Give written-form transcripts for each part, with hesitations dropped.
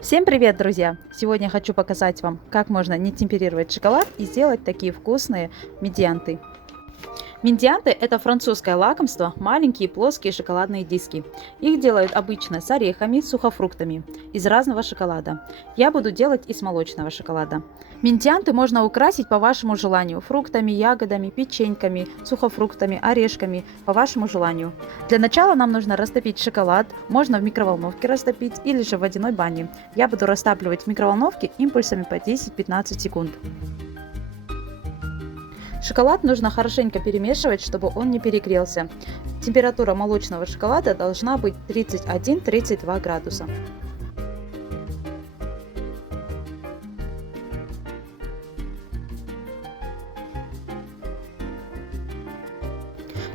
Всем привет, друзья! Сегодня хочу показать вам, как можно не темперировать шоколад и сделать такие вкусные медианты. Медианты – это французское лакомство, маленькие плоские шоколадные диски. Их делают обычно с орехами, сухофруктами, из разного шоколада. Я буду делать из молочного шоколада. Медианты можно украсить по вашему желанию – фруктами, ягодами, печеньками, сухофруктами, орешками, по вашему желанию. Для начала нам нужно растопить шоколад, можно в микроволновке растопить или же в водяной бане. Я буду растапливать в микроволновке импульсами по 10-15 секунд. Шоколад нужно хорошенько перемешивать, чтобы он не перегрелся. Температура молочного шоколада должна быть 31-32 градуса.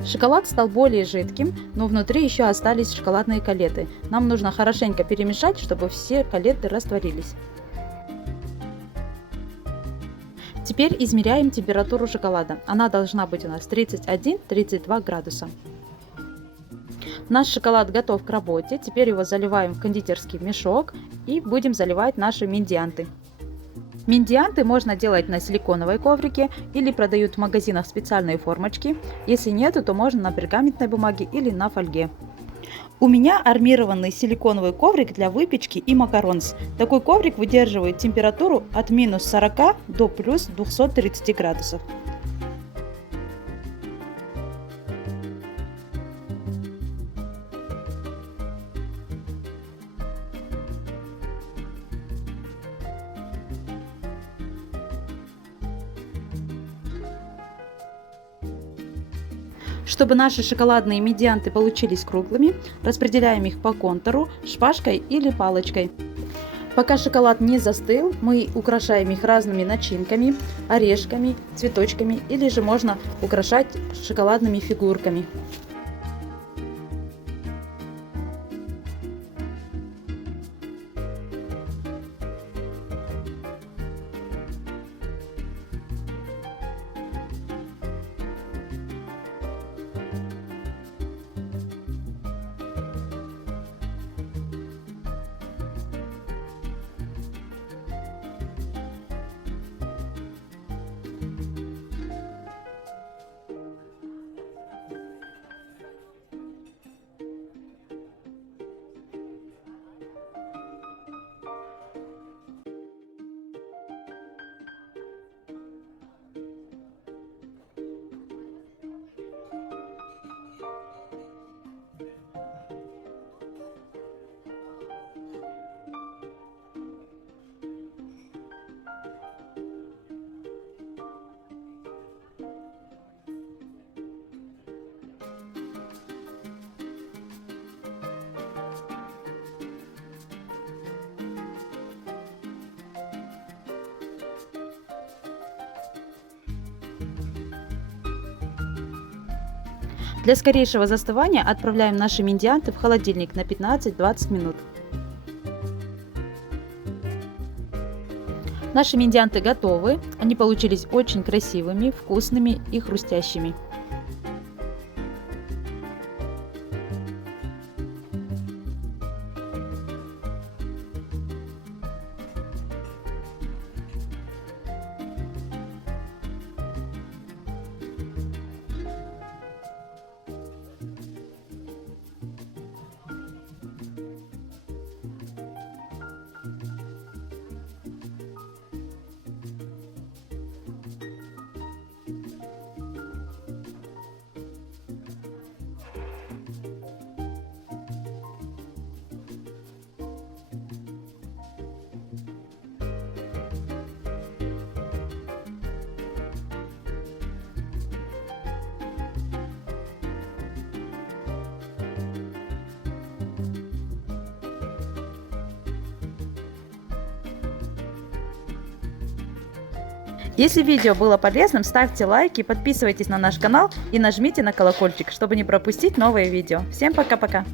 Шоколад стал более жидким, но внутри еще остались шоколадные колеты. Нам нужно хорошенько перемешать, чтобы все колеты растворились. Теперь измеряем температуру шоколада. Она должна быть у нас 31-32 градуса. Наш шоколад готов к работе. Теперь его заливаем в кондитерский мешок и будем заливать наши медианты. Медианты можно делать на силиконовой коврике или продают в магазинах специальные формочки. Если нету, то можно на пергаментной бумаге или на фольге. У меня армированный силиконовый коврик для выпечки и макаронс. Такой коврик выдерживает температуру от минус 40 до плюс 230 градусов. Чтобы наши шоколадные медианты получились круглыми, распределяем их по контуру шпажкой или палочкой. Пока шоколад не застыл, мы украшаем их разными начинками, орешками, цветочками или же можно украшать шоколадными фигурками. Для скорейшего застывания отправляем наши медианты в холодильник на 15-20 минут. Наши медианты готовы, они получились очень красивыми, вкусными и хрустящими. Если видео было полезным, ставьте лайки, подписывайтесь на наш канал и нажмите на колокольчик, чтобы не пропустить новые видео. Всем пока-пока!